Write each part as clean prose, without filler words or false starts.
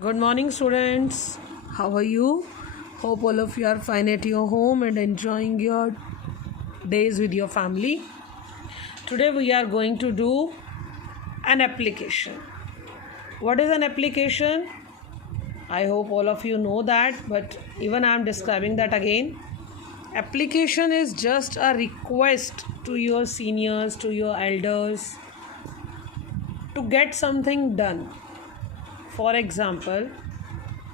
Good morning, students. How are you? Hope all of you are fine at your home and enjoying your days with your family. Today we are going to do an application. What is an application? I hope all of you know that, but even I am describing that again. Application is just a request to your seniors, to your elders, to get something done. For example,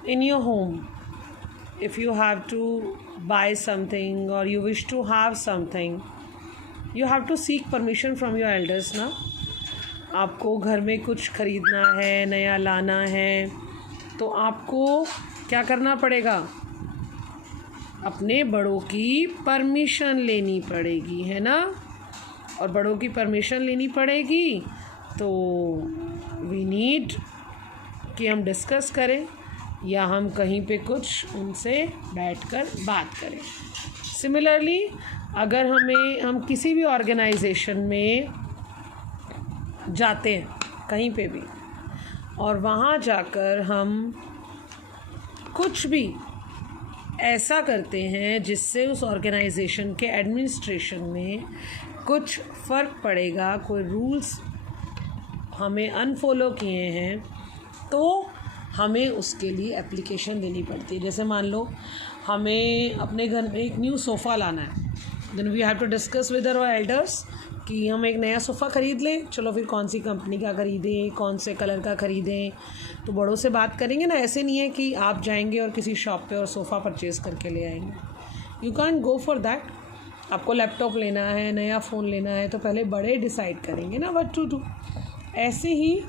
in your home, if you have to buy something or you wish to have something, you have to seek permission from your elders ना. आपको घर में कुछ खरीदना है, नया लाना है, तो आपको क्या करना पड़ेगा? अपने बड़ों की परमिशन लेनी पड़ेगी, है ना? और बड़ों की परमिशन लेनी पड़ेगी तो वी नीड कि हम डिस्कस करें या हम कहीं पे कुछ उनसे बैठकर बात करें. सिमिलरली अगर हम किसी भी ऑर्गेनाइजेशन में जाते हैं कहीं पे भी और वहाँ जाकर हम कुछ भी ऐसा करते हैं जिससे उस ऑर्गेनाइजेशन के एडमिनिस्ट्रेशन में कुछ फ़र्क पड़ेगा, कोई रूल्स हमें अनफॉलो किए हैं, तो हमें उसके लिए एप्लीकेशन देनी पड़ती है. जैसे मान लो हमें अपने घर में एक न्यू सोफ़ा लाना है, then we have to discuss with our elders कि हम एक नया सोफ़ा ख़रीद लें. चलो फिर कौन सी कंपनी का ख़रीदें, कौन से कलर का ख़रीदें, तो बड़ों से बात करेंगे ना. ऐसे नहीं है कि आप जाएंगे और किसी शॉप पे और सोफ़ा परचेज़ करके ले आएंगे. You can't go for that. आपको लैपटॉप लेना है, नया फ़ोन लेना है, तो पहले बड़े डिसाइड करेंगे ना व्हाट टू डू. ऐसे ही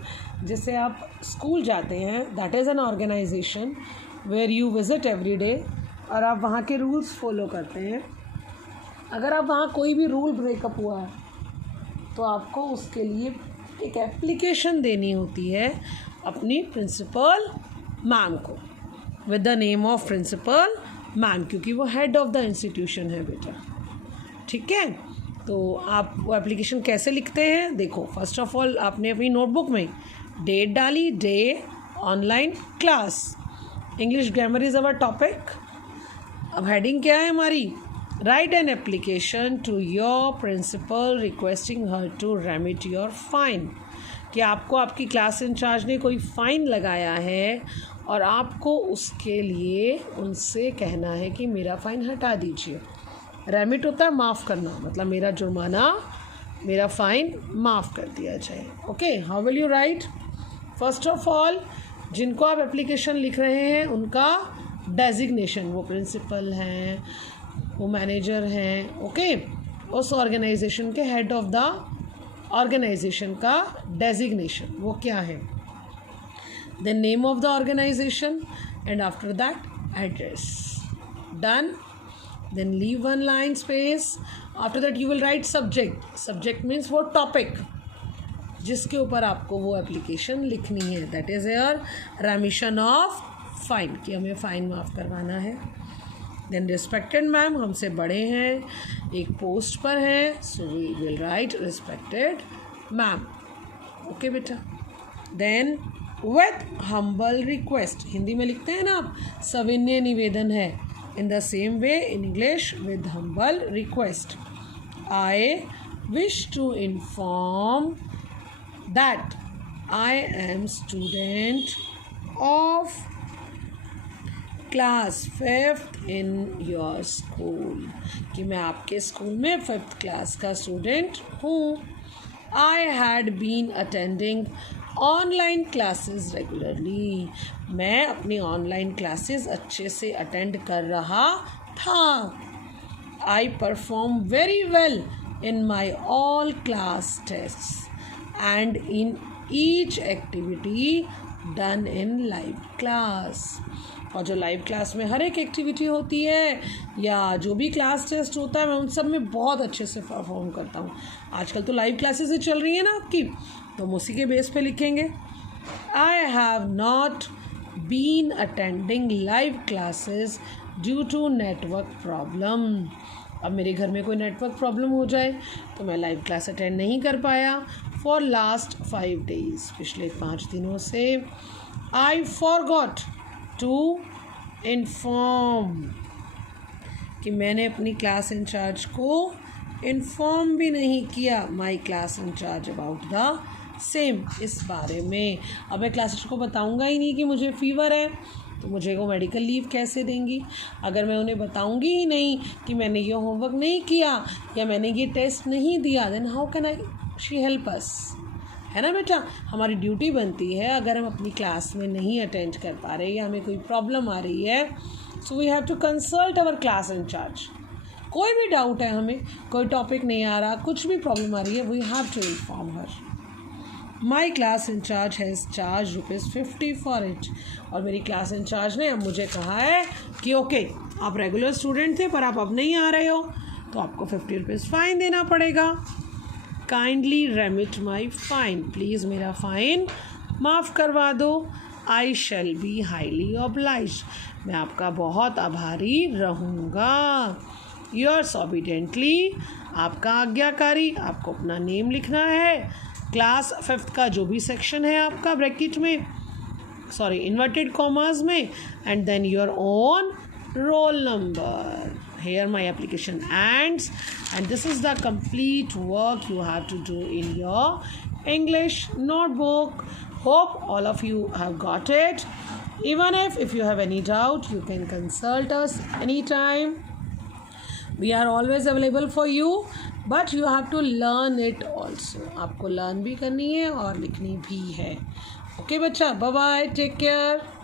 जैसे आप स्कूल जाते हैं, that is an organisation where you visit every day और आप वहाँ के रूल्स फॉलो करते हैं. अगर आप वहाँ कोई भी रूल ब्रेकअप हुआ है तो आपको उसके लिए एक एप्लीकेशन देनी होती है अपनी प्रिंसिपल मैम को, with the name of principal ma'am, क्योंकि वो हेड ऑफ द इंस्टीट्यूशन है बेटा. ठीक है, तो आप वो एप्लीकेशन कैसे लिखते हैं देखो. फर्स्ट ऑफ ऑल आपने अपनी नोटबुक में डेट डाली, day online class, English grammar is our topic. अब हेडिंग क्या है हमारी? Write an application to your principal requesting her to remit your fine. कि आपको आपकी क्लास इंचार्ज ने कोई फ़ाइन लगाया है और आपको उसके लिए उनसे कहना है कि मेरा फ़ाइन हटा दीजिए. रेमिट होता है माफ़ करना, मतलब मेरा जुर्माना, मेरा फ़ाइन माफ़ कर दिया जाए. Okay, how will you right? First of all जिनको आप एप्लीकेशन लिख रहे हैं उनका डेजिग्नेशन, वो प्रिंसिपल हैं, वो मैनेजर हैं. ओके, उस ऑर्गेनाइजेशन के हेड ऑफ द ऑर्गेनाइजेशन का डेजिग्नेशन वो क्या है. The name of the organisation and after that address. Done. Then leave one line space. After that you will write subject. Subject means वो topic जिसके ऊपर आपको वो एप्लीकेशन लिखनी है. That is your remission of fine, कि हमें fine माफ़ करवाना है. Then respected मैम, हमसे बड़े हैं, एक पोस्ट पर हैं, so we will write respected ma'am. Okay बेटा. Then with humble request, Hindi में लिखते हैं ना आप, सविनय निवेदन है. In the same way in English, with humble request, I wish to inform that I am student of class 5th in your school. कि मैं आपके स्कूल में 5th क्लास का स्टूडेंट हूँ. I had been attending online classes regularly. मैं अपनी online classes अच्छे से अटेंड कर रहा था. I perform very well in my all class tests and in each activity done in live class. और जो लाइव क्लास में हर एक एक्टिविटी होती है या जो भी क्लास टेस्ट होता है, मैं उन सब में बहुत अच्छे से परफॉर्म करता हूँ. आजकल तो लाइव क्लासेस ही चल रही हैं ना आपकी, तो हम उसी के बेस पे लिखेंगे. I have not been attending live classes due to network problem. अब मेरे घर में कोई नेटवर्क प्रॉब्लम हो जाए तो मैं लाइव क्लास अटेंड नहीं कर पाया फॉर लास्ट 5 days, पिछले 5 दिनों से. I forgot to inform कि मैंने अपनी क्लास इंचार्ज को इन्फॉर्म भी नहीं किया my class incharge about the same, इस बारे में। अब मैं क्लास टीचर को बताऊंगा ही नहीं कि मुझे फीवर है, तो मुझे वो मेडिकल लीव कैसे देंगी? अगर मैं उन्हें बताऊंगी ही नहीं कि मैंने ये होमवर्क नहीं किया या मैंने ये टेस्ट नहीं दिया, then how can I she help us? है ना बेटा, हमारी ड्यूटी बनती है अगर हम अपनी क्लास में नहीं अटेंड कर पा रहे या हमें कोई प्रॉब्लम आ रही है, so we have to consult our class incharge. कोई भी डाउट है हमें, कोई टॉपिक नहीं आ रहा, कुछ भी प्रॉब्लम आ रही है, we have to inform her. My class incharge has charge ₹50 for इट। और मेरी क्लास इंचार्ज ने अब मुझे कहा है कि ओके, आप रेगुलर स्टूडेंट थे पर आप अब नहीं आ रहे हो, तो आपको ₹50 फ़ाइन देना पड़ेगा। Kindly remit my fine, please मेरा फ़ाइन माफ़ करवा दो। आई शैल बी हाईली ऑब्लाइज, मैं आपका बहुत आभारी रहूँगा। योर्स ओबीडेंटली, आपका आज्ञाकारी। आपको अपना नेम लिखना है, क्लास 5th का जो भी सेक्शन है आपका ब्रैकेट में, सॉरी इन्वर्टेड कॉमर्स में, and then your own roll number. Here my application ends, and this is the complete work you have to do in your English notebook. Hope all of you have got it. Even if you have any doubt, you can consult us anytime. We are always available for you, but you have to learn it also. आपको learn भी करनी है और लिखनी भी है। Okay बच्चा, bye bye, take care.